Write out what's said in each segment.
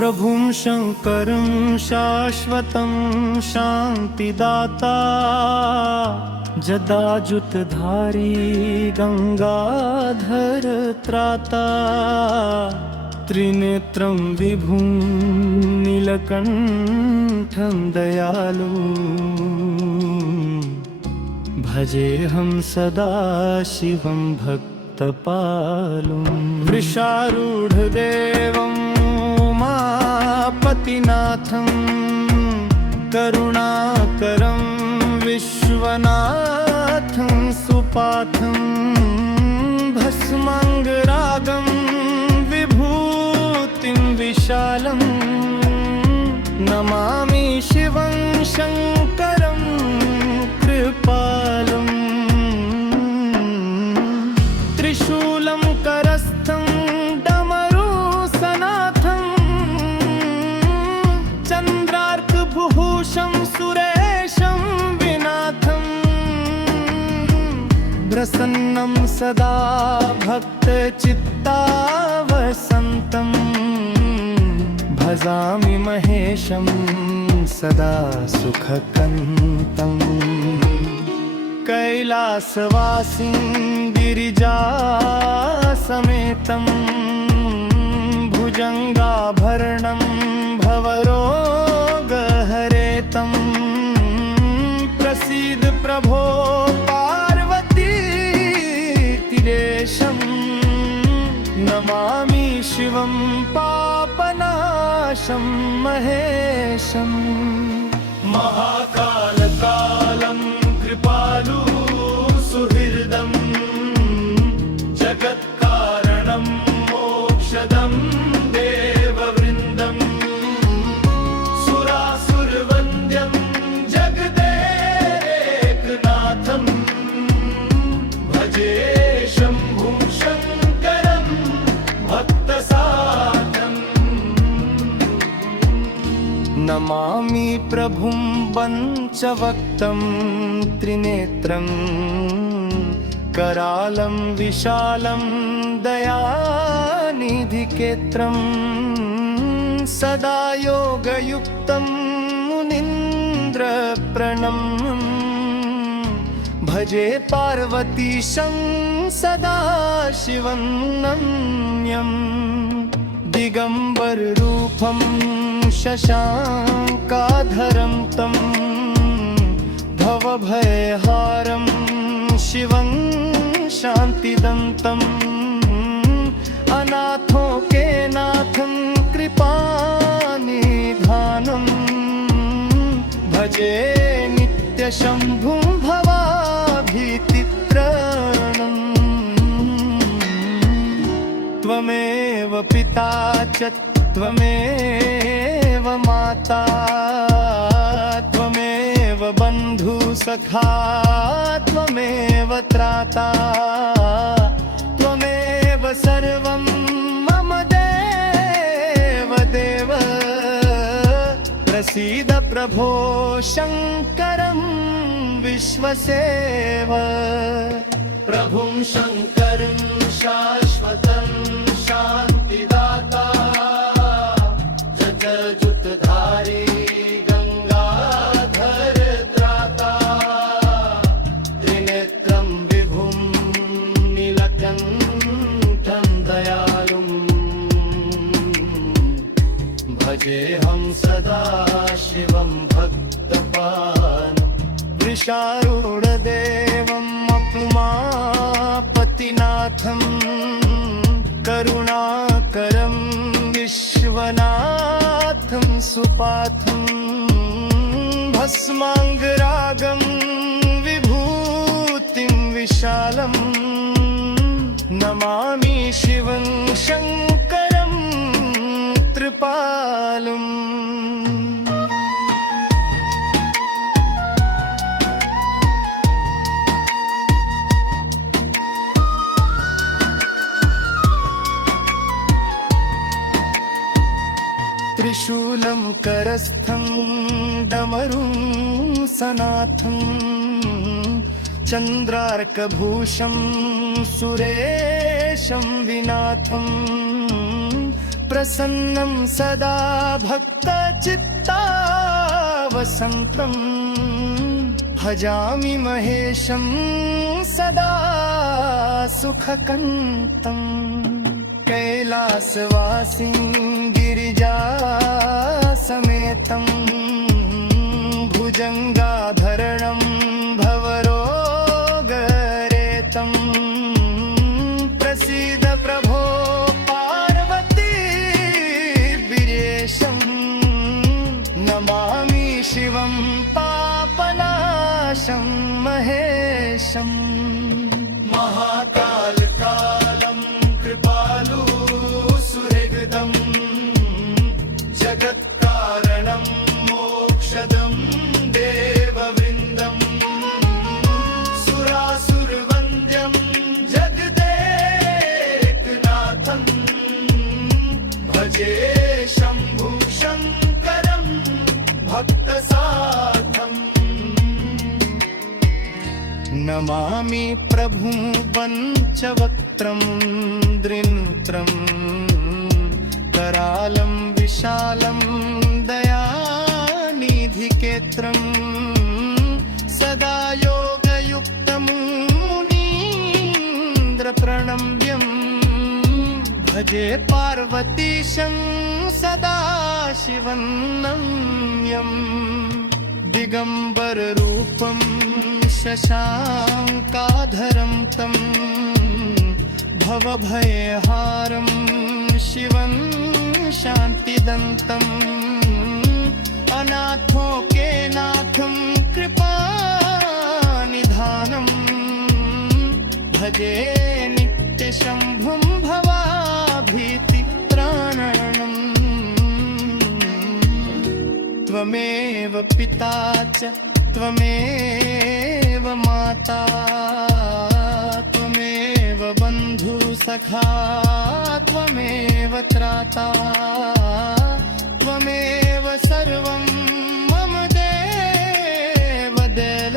प्रभुं शङ्करं शाश्वतं शान्तिदाता जदाजुतधारी गंगाधर त्राता त्रिनेत्रं विभुं नीलकण्ठं दयालुं भजेऽहं सदा शिवं भक्तपालुं वृषारूढदेवं उमापतिनाथं करुणाकरं विश्वनाथं सुपाथं भस्माङ्गरागं विभूतिं विशालं नमामि शिवं शङ्करं कृपालुं त्रिशूलं करस्थं डमरुसनाथं चन्द्रार्कभूषं सुरेशं विनाथं प्रसन्नं सदा भक्तचित्तावसन्तं भजामि महेशं सदा सुखकन्तं कैलासवासिं गिरिजासमेतं भुजङ्गाभरणं भवरोगहरेतं प्रसीद प्रभो पार्वतीतिरेशं नमामि शिवं पापनाशं महेशं महाकालकालं कृपालु सुहृदं जगत्कारणं मोक्षदं देववृन्दं सुरासुरवन्द्यं जगदेकनाथं भजे शम्भुं शङ्करं भक्तसाधं नमामि प्रभुं पञ्चवक्त्रं त्रिनेत्रं करालं विशालं दयानिधिकेत्रं सदा योगयुक्तं मुनीन्द्रप्रणम्यं भजे पार्वतीशं सदा शिवं नम्यं दिगम्बररूपं शशाङ्काधरं तं भवभयहारं शिवं शान्तिदन्तम् अनाथों के नाथं कृपानिधानं भजे नित्यशम्भुं भवाभीतित्राणं त्वमेव पिता च त्वमेव माता त्वमेव बन्धु सखा त्वमेव त्राता त्वमेव सर्वं मम देव देव प्रसीद प्रभो शङ्करं विश्वसेव प्रभुं शङ्करं शाश्वतं शान्तिदाता जगजुतधारी गंगाधर त्राता त्रिनेत्रं विभुं नीलकण्ठं दयालुं भजेऽहं सदा शिवं भक्तपालुं वृषारूढदेवम् उमापतिनाथं करुणाकरं विश्वनाथं सुपाथं भस्माङ्गरागं विभूतिं विशालं नमामि शिवं शङ्करं कृपालुं त्रिशूलं करस्थं डमरुं सनाथं चन्द्रार्कभूषं सुरेशं विनाथं प्रसन्नं सदा भक्तचित्तावसन्तं भजामि महेशं सदा सुखकन्तम् कैलासवासिं गिरिजासमेतं भुजङ्गाभरणं भवरोगरेतं प्रसीद प्रभो पार्वती वीरेशं नमामि शिवं पापनाशं महेशम् महाकालकालं कृपालु सुहृदं जगत्कारणं मोक्षदं देववृन्दं सुरासुरवन्द्यं जगदेकनाथं भजे शम्भुं शङ्करं भक्तसाधम् नमामि प्रभुं पञ्चवक्त्रं दृन्त्रं करालं विशालं दयानिधिकेत्रं सदा योगयुक्तं मुनीन्द्रप्रणम्यं भजे पार्वतीशं सदा शिवं नम्यम् दिगम्बररूपं शशाङ्काधरं तं भवभयहारं शिवं शान्तिदन्तम् अनाथों के नाथं कृपानिधानं भजे नित्यशम्भुं भवाभीतित्राणम् त्वमेव पिता च त्वमेव माता त्वमेव बन्धुसखा त्वमेव त्राता त्वमेव सर्वं मम देवदेव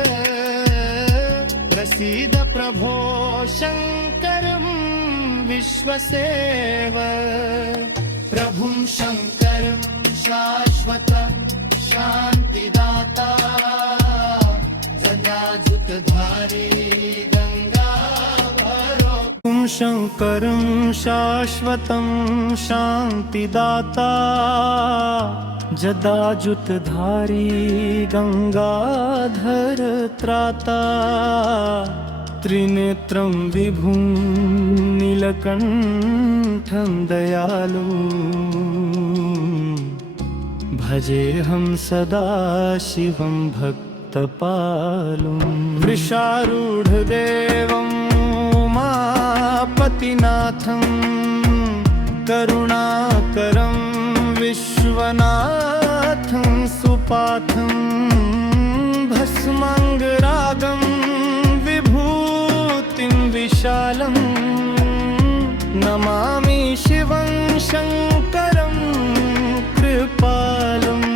प्रसीद प्रभो शङ्करं विश्वसेव प्रभुं शङ्करं शाश्वत शान्तिदाता जटाजुटधारी गङ्गाधरो शङ्करं शाश्वतं शान्तिदाता जटाजुटधारी गङ्गाधर त्राता त्रिनेत्रं विभुं नीलकण्ठं दयालु भजेऽहं सदा शिवं भक्तपालुं वृषारूढदेवं उमापतिनाथं करुणाकरं विश्वनाथं सुपाथं भस्माङ्गरागं विभूतिं विशालं नमामि शिवं शङ्करं कृपालम्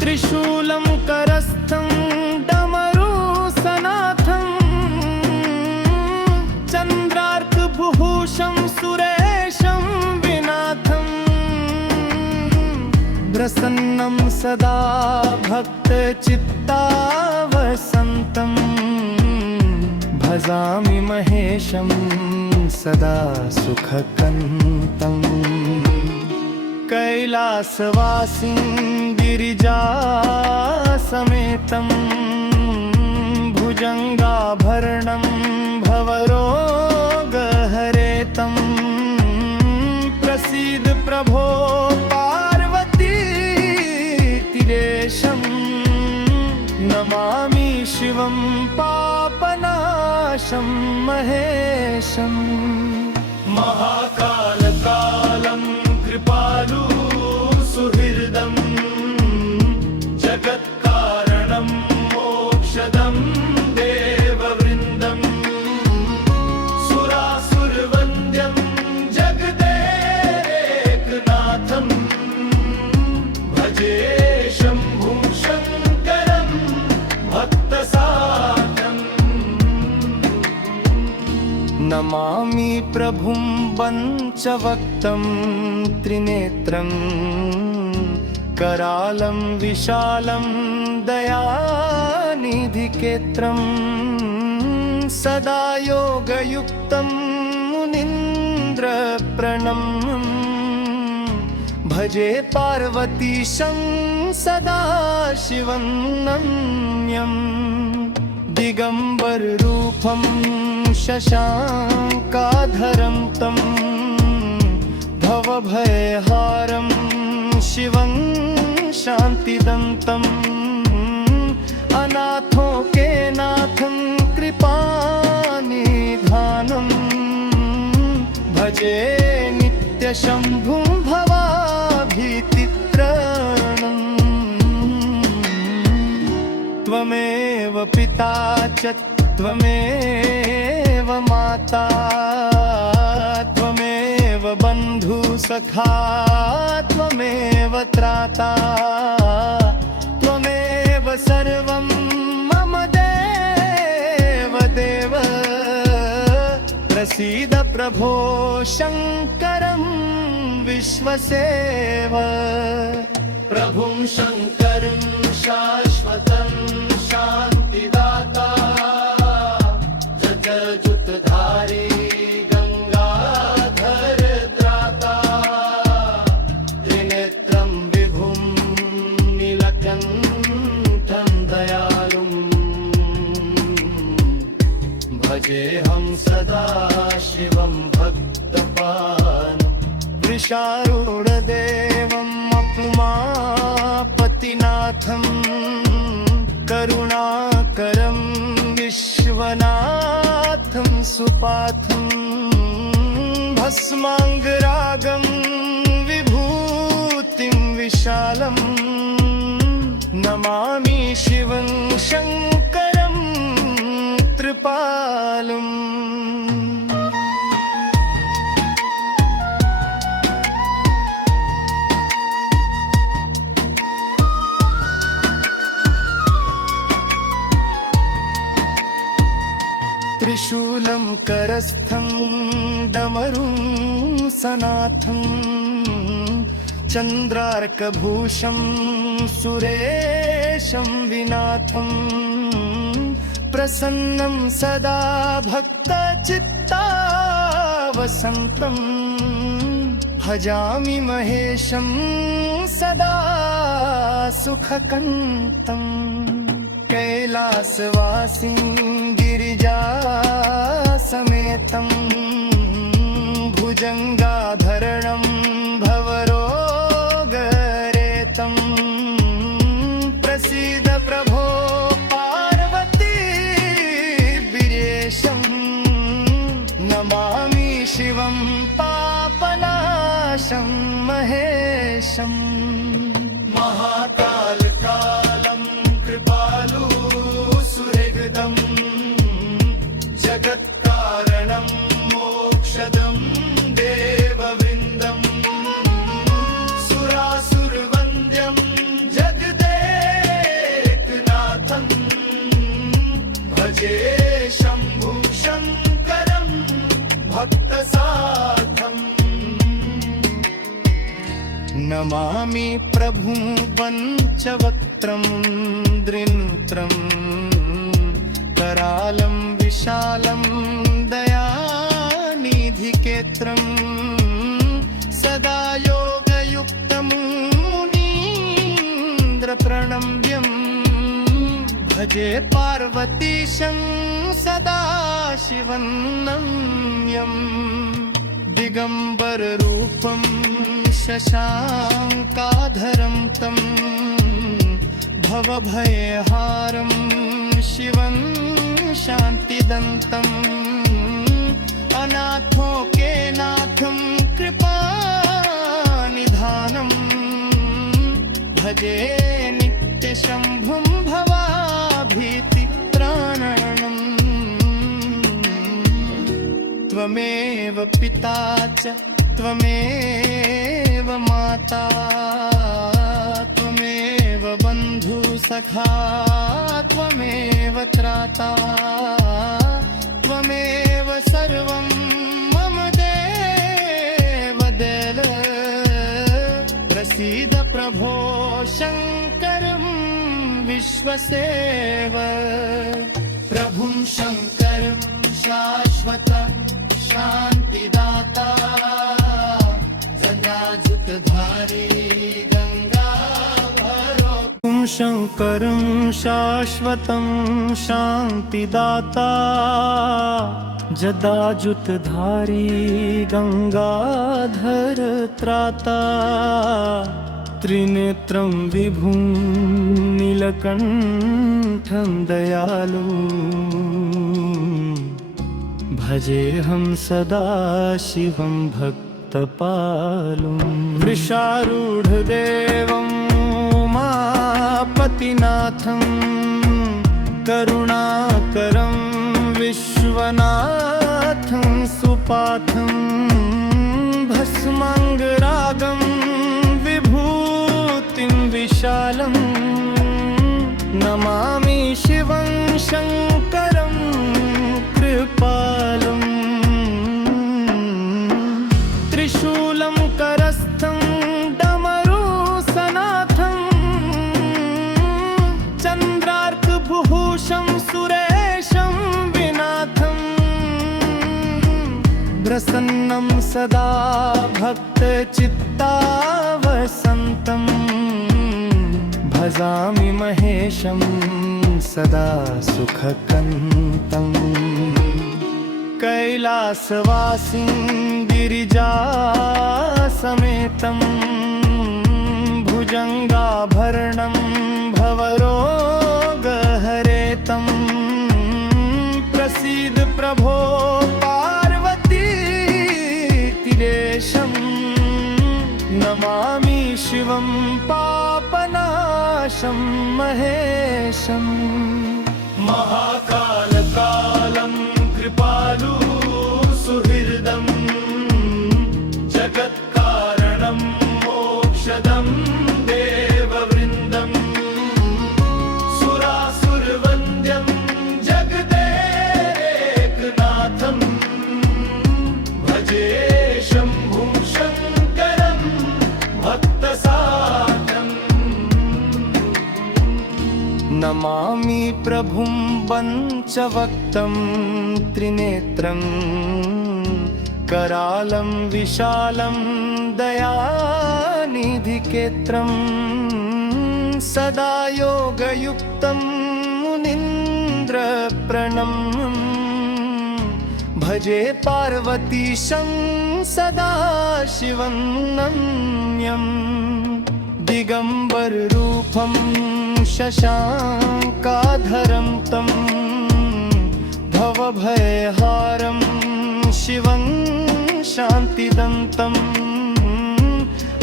त्रिशूलं करस्थं डमरुसनाथं चन्द्रार्कभूषं सुरेशं विनाथं प्रसन्नं सदा भक्तचित्तावसन्तं भजामि महेशं सदा सुखकन्तम् कैलासवासिं गिरिजासमेतं भुजङ्गाभरणं भवरोगहरेतं प्रसीद प्रभो पार्वती तीरेशं नमामि शिवं पापनाशं महेशम् महाकालकालं कृपालु सुहृदं जगत्कारणं मोक्षदं देववृन्दं सुरासुरवन्द्यं जगदेकनाथं भजे शम्भुं शङ्करं भक्तसाधम् नमामि प्रभुं पञ्चवक्त्रं त्रिनेत्रं करालं विशालं दयानिधिकेत्रं सदा योगयुक्तं मुनीन्द्रप्रणम्यं भजे पार्वतीशं सदा शिवं नम्यं दिगम्बररूपं शशाङ्काधरं तं भवभयहारं शिवं शान्तिदन्तम् अनाथों के नाथं कृपानिधानं भजे नित्यशम्भुं भवाभीतित्राणम् त्वमेव पिता च त्वमेव माता त्वमेव बन्धुसखा त्वमेव त्राता त्वमेव सर्वं मम देव देव प्रसीद प्रभो शङ्करं विश्वसेव प्रभुं शङ्करं शाश्वतं शान्तिदाता जगजुतधारी गङ्गाधरत्राता त्रिनेत्रं विभुं नीलकण्ठं दयालुं भजेऽहं सदा शिवं भक्तपान् वृषारूढदेवम् उमापतिनाथं करुणाकरं विश्वनाथं सुपाथं भस्माङ्गरागं विभूतिं विशालं नमामि शिवं शङ्करं त्रिपालम् त्रिशूलं करस्थं डमरुं सनाथं चन्द्रार्कभूषं सुरेशं विनाथं प्रसन्नं सदा भक्तचित्तावसन्तं भजामि महेशं सदा सुखकन्तम् कैलासवासिं गिरिजासमेतं भुजङ्गाधरणं भवरोगरेतं प्रसीद प्रभो पार्वती वीरेशं नमामि शिवं पापनाशं महेशम् महाकालकालं कृपालु सुहृदं जगत्कारणं मोक्षदं देववृन्दं सुरासुरवन्द्यं जगदेकनाथं भजे शम्भुं शङ्करं भक्तसाथम् नमामि प्रभुं पञ्चवक्त्रं त्रिनेत्रं करालं विशालं दयानिधिकेत्रं सदा योगयुक्तं मुनीन्द्रप्रणम्यं भजे पार्वतीशं सदा शिवं नम्यं दिगम्बररूपं शशाङ्काधरं तं भवभयहारं शिवं शान्तिदन्तम् अनाथों के नाथं कृपानिधानं भजे नित्यशम्भुं भवाभीतित्राणम् त्वमेव पिता च त्वमेव माता त्वमेव बन्धुसखा त्वमेव त्राता त्वमेव सर्वं प्रसीद प्रभो शङ्करं विश्वसेव प्रभुं शङ्करं शाश्वत शान्तिदाता जटाजुटधारी गङ्गाधरो शङ्करं शाश्वतं शान्तिदाता जटाजुटधारी गङ्गाधर त्राता त्रिनेत्रं विभुं नीलकण्ठं दयालु भजेऽहं सदा शिवं भक्तपालुं वृषारूढदेवं उमापतिनाथं करुणाकरं विश्वनाथं सुपाथं भस्माङ्गरागं विभूतिं विशालं नमामि शिवं शङ्करं कृपालम् त्रिशूलं करस्थं डमरुसनाथं चन्द्रार्कभूषं सुरेशं विनाथं प्रसन्नं सदा भक्तचित्तावसन्तं भजामि महेशं सदा सुखकन्तं कैलासवासिं गिरिजासमेतं भुजङ्गाभरणं भवरोगहरेतं प्रसीद प्रभो पार्वतीतिरेशं नमामि शिवं पापनाशं महेशम् महाकालकालं कृपालु सुहृदं जगत्कारणं मोक्षदं देववृन्दं सुरासुरवन्द्यं जगदेकनाथं भजे शम्भुं शङ्करं भक्तसाधम् नमामि प्रभुं पञ्चवक्त्रं त्रिनेत्रं करालं विशालं दयानिधिकेत्रं सदा योगयुक्तं मुनीन्द्रप्रणम्यं भजे पार्वतीशं सदा शिवं नम्यं दिगम्बररूपं शशाङ्काधरं तं भवभयहारं शिवं शान्तिदन्तम्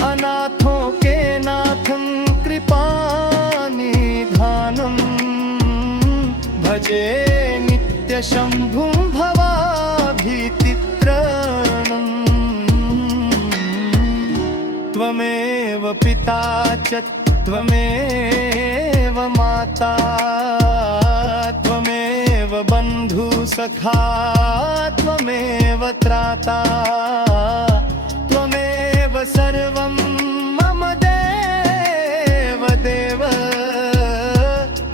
अनाथों के नाथं कृपानिधानं भजे नित्यशम्भुं भवाभीतित्राणम् त्वमेव पिता च त्वमेव माता त्वमेव बन्धुसखा त्वमेव त्राता त्वमेव सर्वं मम देव देव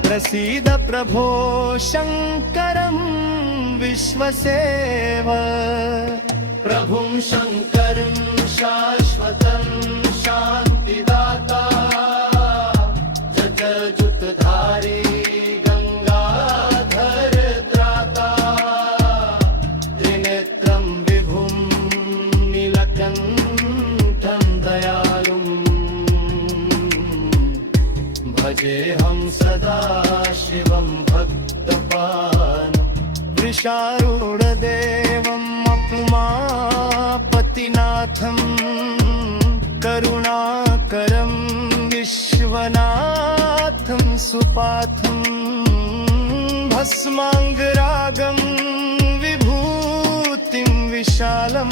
प्रसीद प्रभो शङ्करं विश्वसेव प्रभुं शङ्करं शाश्वतं शान्तिदाता जटाजुटधारी गङ्गाधर त्राता त्रिनेत्रं विभुं नीलकण्ठं दयालुं भजेऽहं सदा शिवं भक्तपालुं वृषारूढदेवम् उमापतिनाथं करुणाकरं विश्वनाथं सुपाथं भस्माङ्गरागं विभूतिं विशालं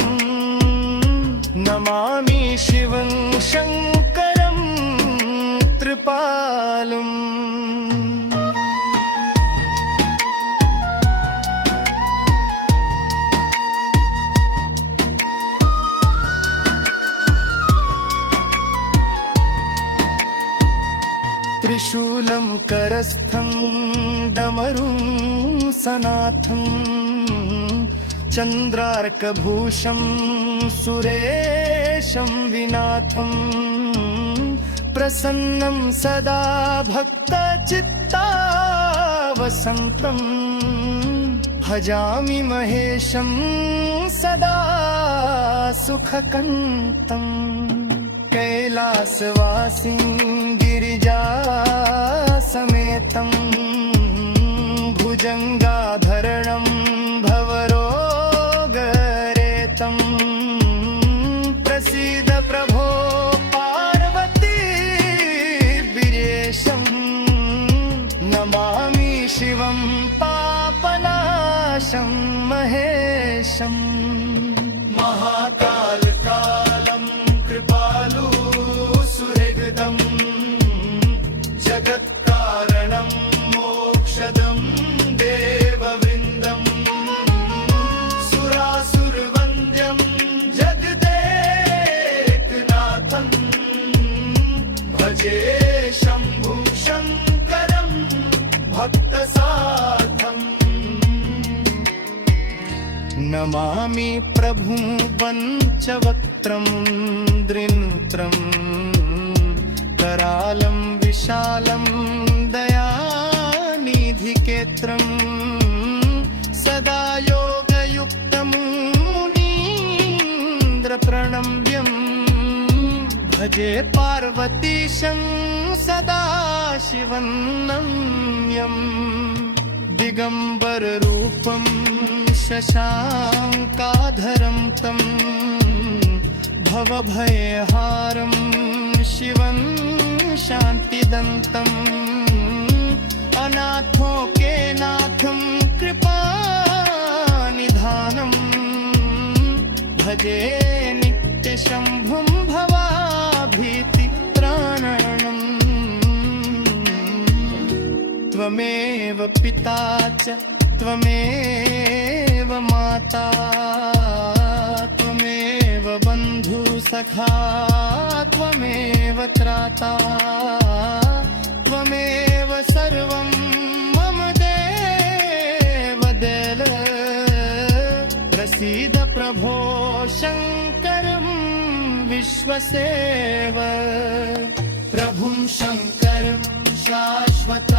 नमामि शिवं शङ्करं कृपालुम् करस्थं डमरुं सनाथं चन्द्रार्कभूषं सुरेशं विनाथं प्रसन्नं सदा भक्तचित्तावसन्तं भजामि महेशं सदा सुखकन्तम् कैलासवासिं गिरिजासमेतं भुजङ्गाभरणं भवरोगरेतं प्रसीद प्रभो पार्वती वीरेशं नमामि शिवं पापनाशं महेशम् महाकालकालं कृपालु सुहृदं जगत्कारणं मोक्षदं देववृन्दं सुरासुरवन्द्यं जगदेकनाथं भजे शम्भुं शङ्करं भक्तसार्थम् नमामि प्रभुं पञ्चवक्त्रं दृन्त्रं करालं विशालं दयानिधिकेत्रं सदा योगयुक्तमुनीन्द्रप्रणम्यं भजे पार्वतीशं सदा शिवं नम्यम् दिगम्बररूपं शशाङ्काधरं तं भवभयहारं शिवं शान्तिदन्तम् अनाथों के नाथं कृपानिधानं भजे नित्यशम्भुं भवाभीतित्राणम् त्वमेव पिता च त्वमेव माता त्वमेव बन्धुसखा त्वमेव त्राता त्वमेव सर्वं मम देवदेव प्रसीद प्रभो शङ्करं विश्वसेव प्रभुं शङ्करं शाश्वत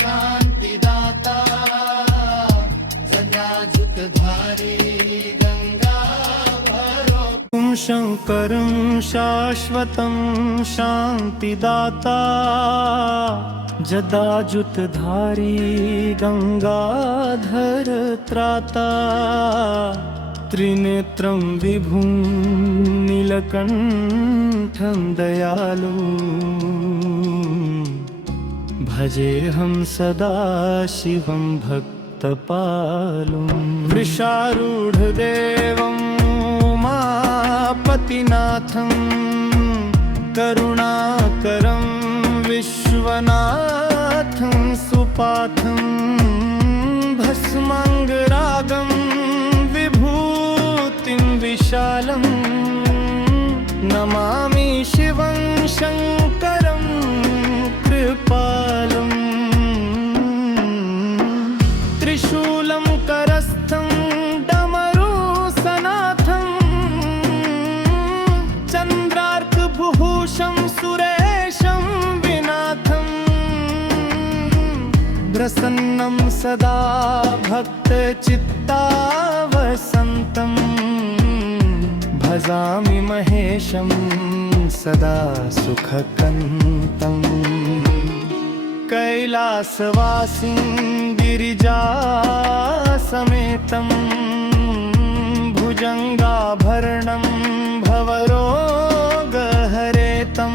शान्तिदाता जटाजुटधारी गङ्गाधरो शङ्करं शाश्वतं शान्तिदाता जटाजुटधारी गङ्गाधर त्राता त्रिनेत्रं विभुं नीलकण्ठं दयालु भजेऽहं सदा शिवं भक्तपालुं वृषारूढदेवं उमापतिनाथं करुणाकरं विश्वनाथं सुपाथं भस्माङ्गरागं विभूतिं विशालं नमामि शिवं शङ्करं कृपालम् त्रिशूलं करस्थं डमरुसनाथं चन्द्रार्कभूषं सुरेशं विनाथं प्रसन्नं सदा भक्तचित्तावसन्तं भजामि महेशं सदा सुखकन्तम् कैलासवासिं गिरिजासमेतं भुजङ्गाभरणं भवरोगहरेतं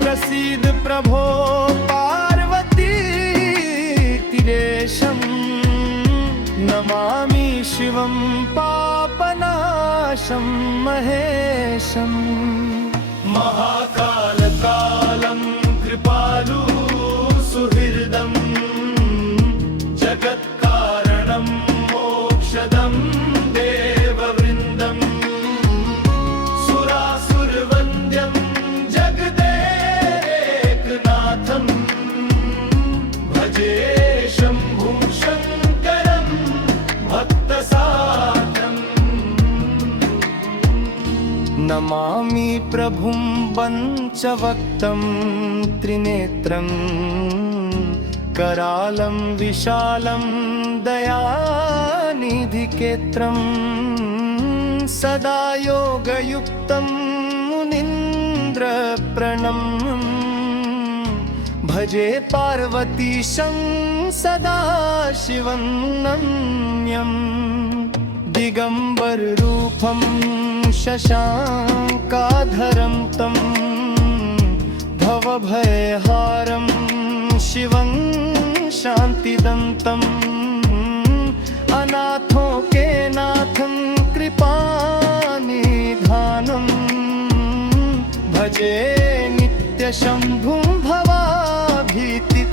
प्रसीद प्रभो पार्वती तीरेशं नमामि शिवं पापनाशं महेशम् महाकालकालं कृपालु सुहृदं जगत्कारणं मोक्षदं देववृन्दं सुरासुरवन्द्यं जगदेकनाथं नमामि प्रभुं पञ्चवक्त्रं त्रिनेत्रं करालं विशालं दयानिधिकेत्रं सदा योगयुक्तं मुनीन्द्रप्रणम्यं भजे पार्वतीशं सदा शिवं नम्यं दिगम्बररूपं शशाङ्काधरं तं भवभयहारं शिवं शान्तिदन्तम् अनाथों के नाथं कृपानिधानं भजे नित्यशम्भुं भवाभीतित्राणम्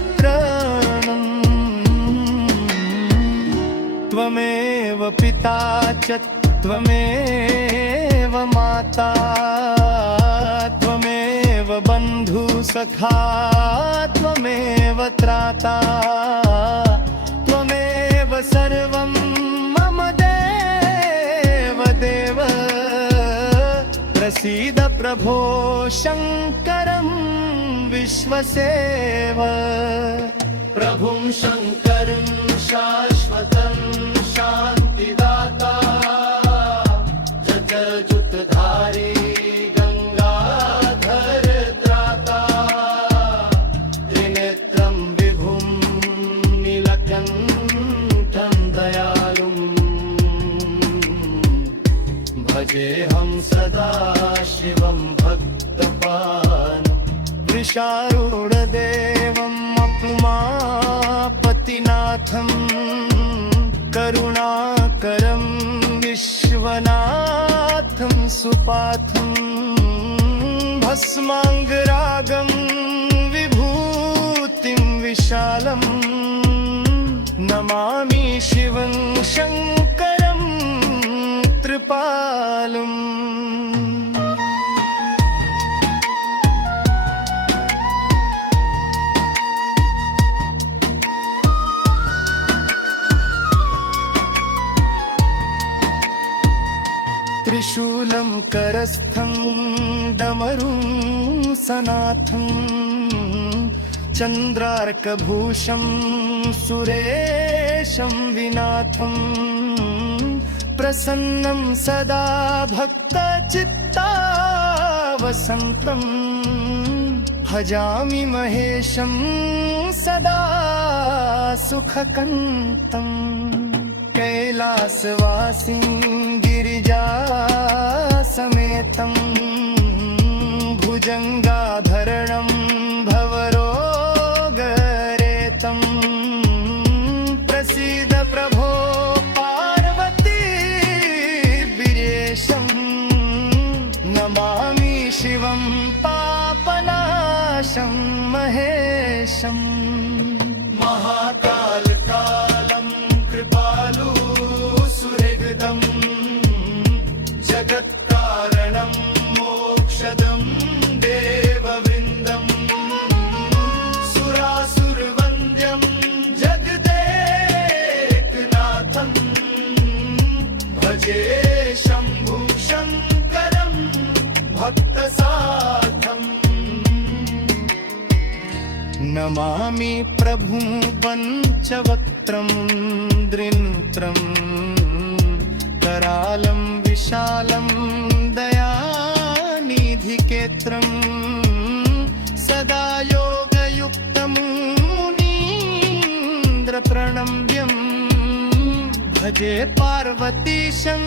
त्वमेव पिता च त्वमेव माता त्वमेव बन्धुसखा त्वमेव त्राता त्वमेव सर्वं मम देव देव प्रसीद प्रभो शङ्करं विश्वसेव प्रभुं शङ्करं शाश्वतं शान्तिदाता जगजुतधारी गङ्गाधर त्राता त्रिनेत्रं विभुं नीलकण्ठं दयालुं भजेऽहं सदा शिवं भक्तपान् वृषारूढदेवम् उमापतिनाथं करुणाकरं विश्वनाथं सुपाथं भस्माङ्गरागं विभूतिं विशालं नमामि शिवं शङ्करं त्रिपालम् त्रिशूलं करस्थं डमरुं सनाथं चन्द्रार्कभूषं सुरेशं विनाथं प्रसन्नं सदा भक्तचित्तावसन्तं भजामि महेशं सदा सुखकन्तम् कैलासवासिं गिरिजासमेतं भुजङ्गाभरणं भवरोगरेतं प्रसीद प्रभो पार्वती वीरेशं नमामि शिवं पापनाशं महेशम् महाकालकालं कृपालु सुहृदं जगत्कारणं मोक्षदं देववृन्दं सुरासुरवन्द्यं जगदेकनाथं भजे शम्भुं शङ्करं भक्तसाधम् नमामि प्रभुं पञ्चवक्त्रं त्रिनेत्रं करालं विशालं दयानिधिकेत्रं सदा योगयुक्तं मुनीन्द्रप्रणम्यं भजे पार्वतीशं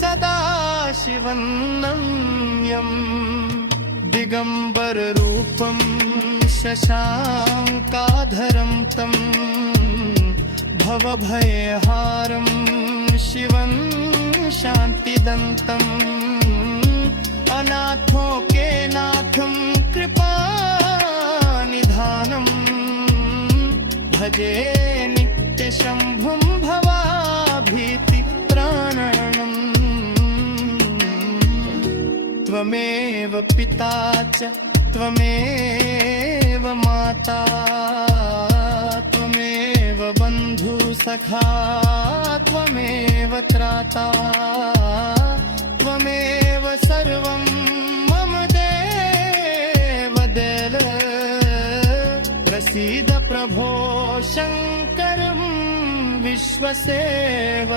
सदा शिवं नम्यं दिगम्बररूपं शशाङ्काधरं तं भवभयहारं शिवं शान्तिदन्तम् अनाथों के नाथं कृपानिधानं भजे नित्यशम्भुं भवाभीतित्राणम् त्वमेव पिता च त्वमेव माता त्वमेव बन्धुसखा त्वमेव त्राता त्वमेव सर्वं शङ्करं विश्वसेव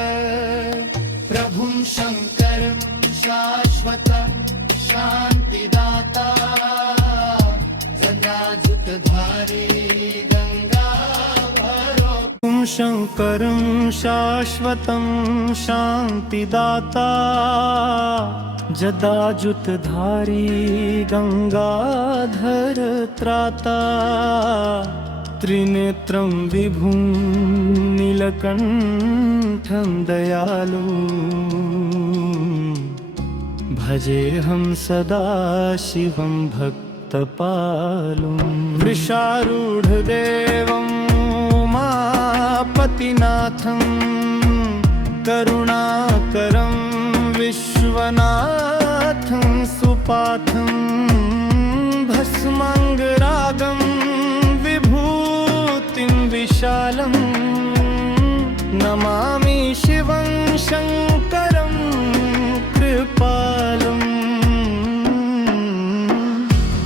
प्रभुं शङ्करं शाश्वतं शान्तिदाता जटाजुटधारी गङ्गाधरो शङ्करं शाश्वतं शान्तिदाता जटाजुटधारी गङ्गाधर त्राता त्रिनेत्रं विभुं नीलकण्ठं दयालुं भजेऽहं सदा शिवं भक्तपालुं वृषारूढदेवं उमापतिनाथं करुणाकरं विश्वनाथं सुपाथं भस्माङ्गरागं विभूतिं विशालं नमामि शिवं शङ्करं कृपालुं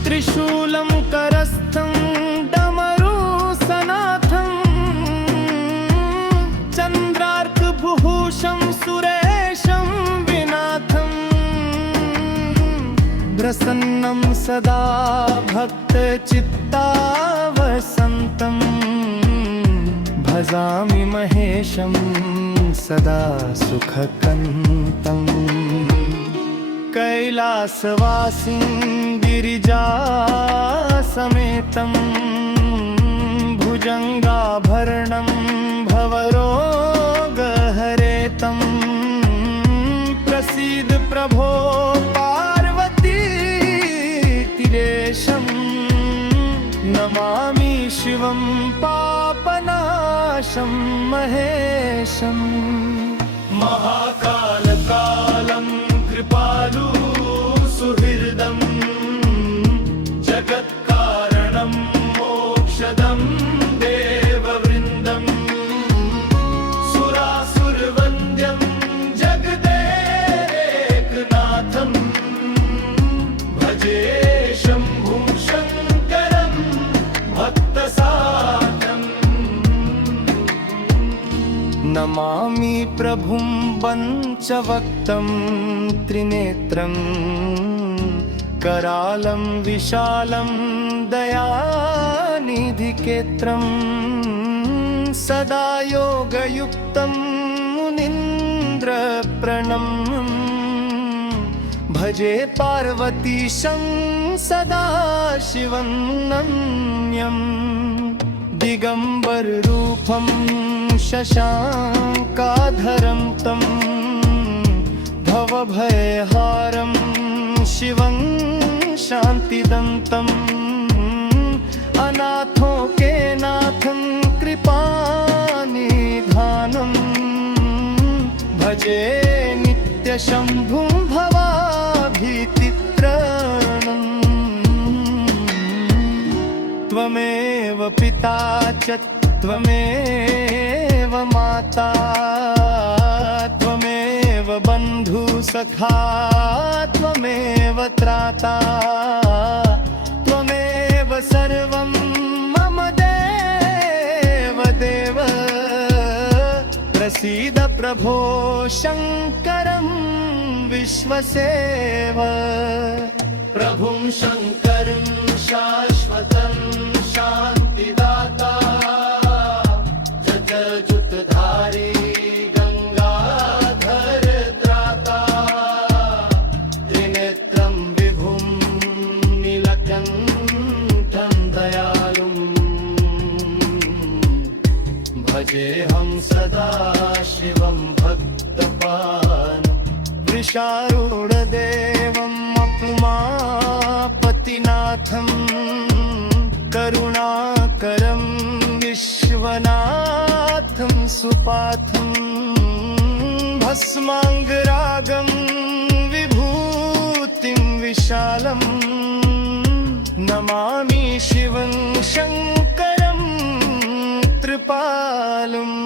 त्रिशूलं करस्थं डमरुसनाथं चन्द्रार्कभूषं सुरेशं विनाथं प्रसन्नं सदा भक्तचित्तावसन्तं भजामि महेशं सदा सुखकन्तं कैलासवासिं गिरिजासमेतं भुजङ्गाभरणं भवरोगहरेतं प्रसीद प्रभो पार्वतीतिरेशं नमामि शिवं पापनाशं महेशं महाकालकालं कृपालु सुहृदं जगत्कारणं मोक्षदं देववृन्दं सुरासुरवन्द्यं जगदेकनाथं भजे शम्भुं शङ्करं भक्तसाधम् नमामि प्रभुं पञ्चवक्त्रं त्रिनेत्रं करालं विशालं दयानिधिकेत्रं सदा योगयुक्तं मुनीन्द्रप्रणम्यं भजे पार्वतीशं सदा शिवं नम्यं दिगम्बररूपं शशाङ्काधरं तं भवभयहारं शिवं शान्तिदन्तम् अनाथों के नाथं कृपानिधानं भजे नित्यशम्भुं भवाभीतित्रणम् त्वमेव पिता च त्वमेव माता त्वमेव बन्धुसखा त्वमेव त्राता त्वमेव सर्वं मम देव देव प्रसीद प्रभो शङ्करं विश्वसेव प्रभुं शङ्करं शाश्वतं शान्तिदाता जटाजुटधारी गङ्गाधर त्राता त्रिनेत्रं विभुं नीलकण्ठं दयालुं भजेऽहं सदा शिवं भक्तपालुं वृषारूढदेवम् उमापतिनाथं करुणाकरं विश्वनाथं सुपाथं भस्माङ्गरागं विभूतिं विशालं नमामि शिवं शङ्करं कृपालुम्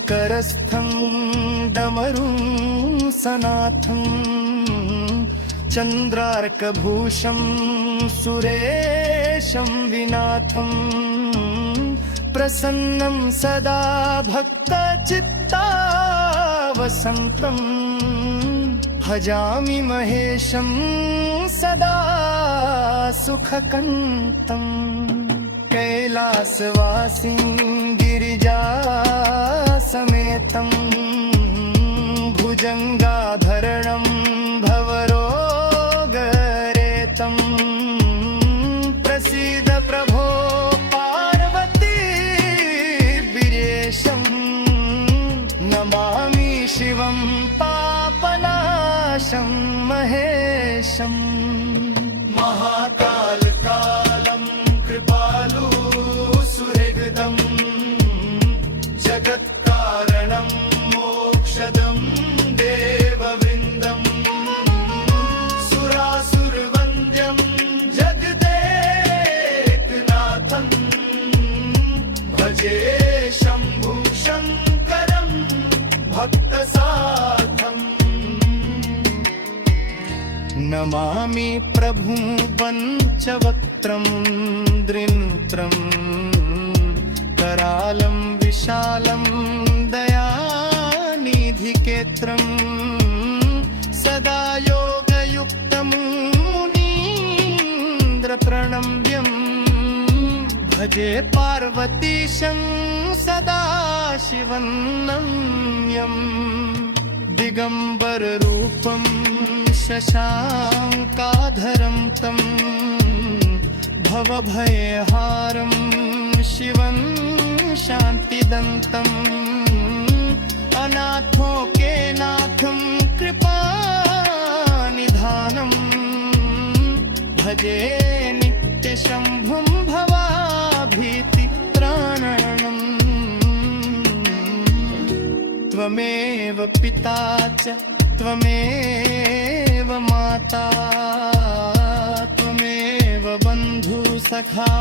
शङ्करस्थं डमरुं सनाथं चन्द्रार्कभूषं सुरेशं विनाथं प्रसन्नं सदा भक्तचित्तावसन्तं भजामि महेशं सदा सुखकन्तम् कैलासवासिं गिरिजासमेतं भुजङ्गाभरणं भवरोगरेतं प्रसीद प्रभो पार्वती वीरेशं नमामि शिवं पापनाशं महेशम् महाकालकालं कृपालु सुहृदं जगत्कारणं मोक्षदं देववृन्दं सुरासुरवन्द्यं जगदेकनाथं भजे शम्भुं शङ्करं भक्तसाथम् नमामि प्रभुं पञ्चवक्त्रं दृन्त्रं करालं विशालं दयानिधिकेत्रं सदा योगयुक्तं मुनीन्द्रप्रणम्यं भजे पार्वतीशं सदा शिवं नम्यम् दिगम्बररूपं शशाङ्काधरं तं भवभयहारं शिवं शान्तिदन्तम् अनाथों के नाथं कृपानिधानं भजे नित्यशम्भुं भवाभीतित्राणम् त्वमेव पिता च त्वमेव माता त्वमेव बन्धुसखा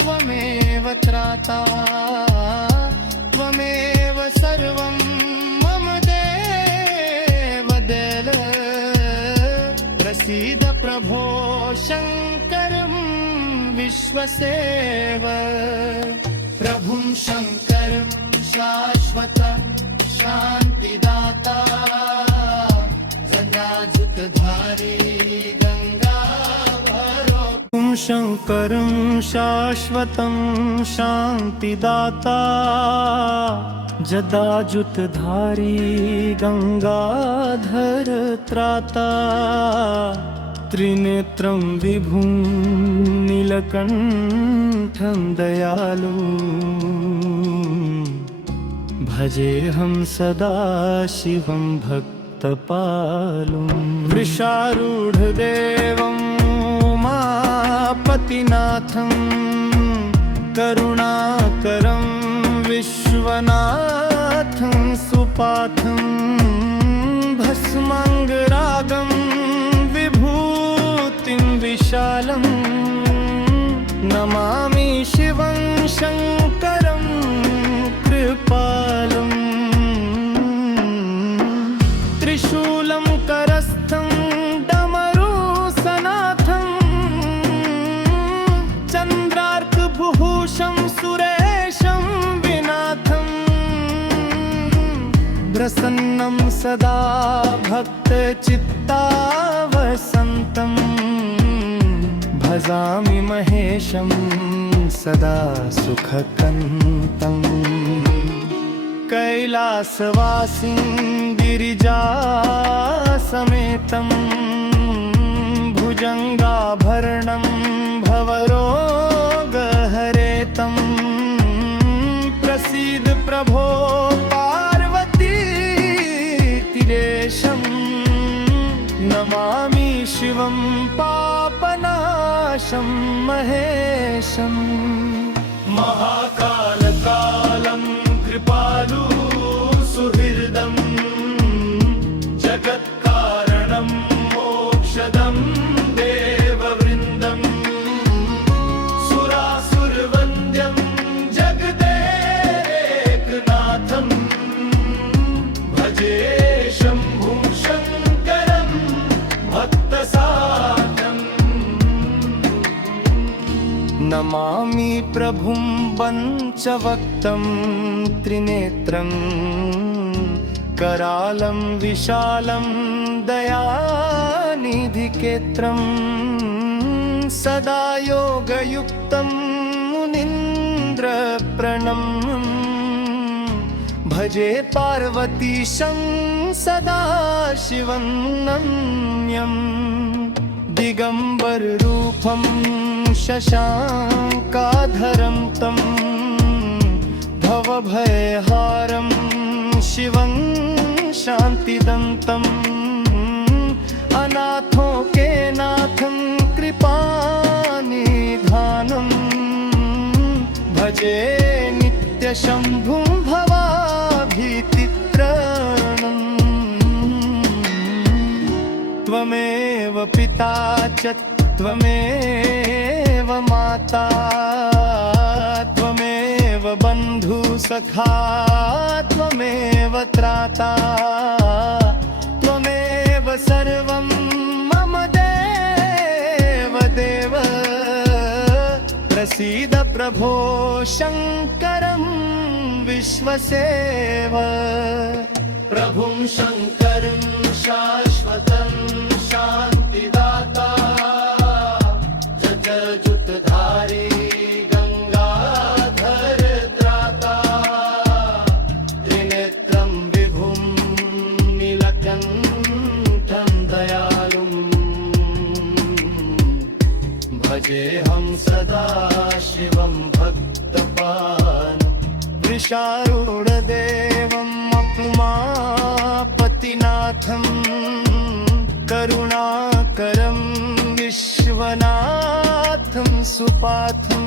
त्वमेव त्राता त्वमेव सर्वं मम देवदेव प्रसीद प्रभो शङ्करं विश्वसेव प्रभुं शङ्करं शाश्वत शान्तिदाता जटाजुटधारी गङ्गाधरो शङ्करं शाश्वतं शान्तिदाता जटाजुटधारी गङ्गाधर त्राता त्रिनेत्रं विभुं नीलकण्ठं दयालु भजेऽहं सदा शिवं भक्तपालुं वृषारूढदेवं उमापतिनाथं करुणाकरं विश्वनाथं सुपाथं भस्माङ्गरागं विभूतिं विशालं नमामि शिवं शङ्करं कृपालुं त्रिशूलं करस्थं डमरुसनाथं चन्द्रार्कभूषं सुरेशं विनाथं प्रसन्नं सदा भक्तचित्तावसन्तं भजामि महेशं सदा सुखकन्तम् कैलासवासिं गिरिजासमेतं भुजङ्गाभरणं भवरोगहरेतं प्रसीद प्रभो पार्वती तीरेशं नमामि शिवं पापनाशं महेशम् महाकालकालं कृपालु सुहृदं जगत्कारणं मोक्षदं देववृन्दं सुरासुरवन्द्यं जगदेकनाथं भजे शम्भुं शङ्करं भक्तसारम् नमामि प्रभुं पञ्चवक्त्रं त्रिनेत्रं करालं विशालं दयानिधिकेत्रं सदा योगयुक्तं मुनीन्द्रप्रणम्यं भजे पार्वतीशं सदा शिवं नम्यं दिगम्बररूपं शशाङ्काधरं तं भवभयहारं शिवं शान्तिदन्तम् अनाथों के नाथं कृपानिधानं भजे नित्यशम्भुं भवाभीतित्रणम् त्वमेव पिता च त्वमेव माता त्वमेव बन्धु सखा त्वमेव त्राता त्वमेव सर्वं मम देव देव प्रसीद प्रभो शङ्करं विश्वसेव प्रभुं शङ्करं शाश्वतं शान्तिदाता जगजुतधारी गङ्गाधर त्राता त्रिनेत्रं विभुं नीलकण्ठं दयालुं भजेऽहं सदा शिवं भक्तपान् वृषारूढदेवम् उमापतिनाथं करुणाकरं विश्वनाथं सुपाथं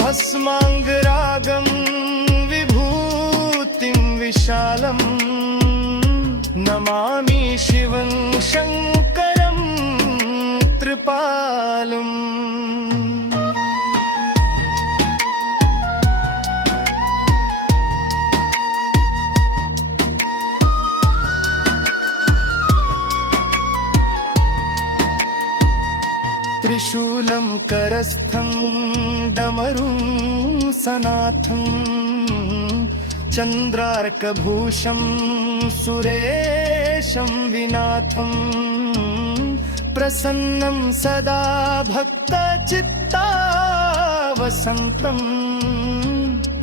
भस्माङ्गरागं विभूतिं विशालं नमामि शिवं शङ्करं त्रिपालम् त्रिशूलं करस्थं डमरुं सनाथं चन्द्रार्कभूषं सुरेशं विनाथं प्रसन्नं सदा भक्तचित्तावसन्तं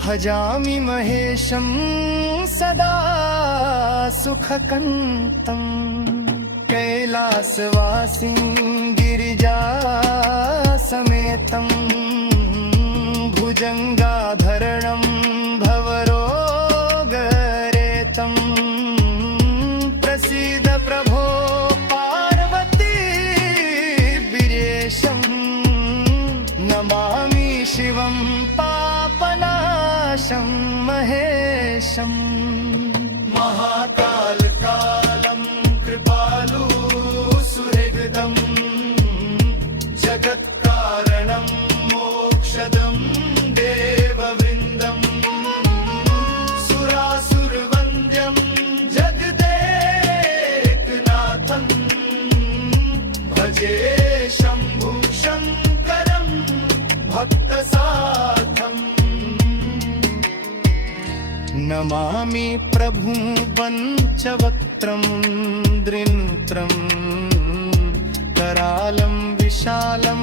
भजामि महेशं सदा सुखकन्तं कैलासवासिं गिरिजासमेतं भुजङ्गाधरणं भवरोगरेतं प्रसीद प्रभो पार्वती वीरेशं नमामि शिवं पापनाशं महेशम् महाकालकालं कृपालु सुहृदं जगत्कारणं मोक्षदं देववृन्दं सुरासुरवन्द्यं जगदेकनाथं भजे शम्भुं शङ्करं भक्तसाथम् नमामि प्रभुं पञ्चवक्त्रं द्रिन्त्रं करालं विशालं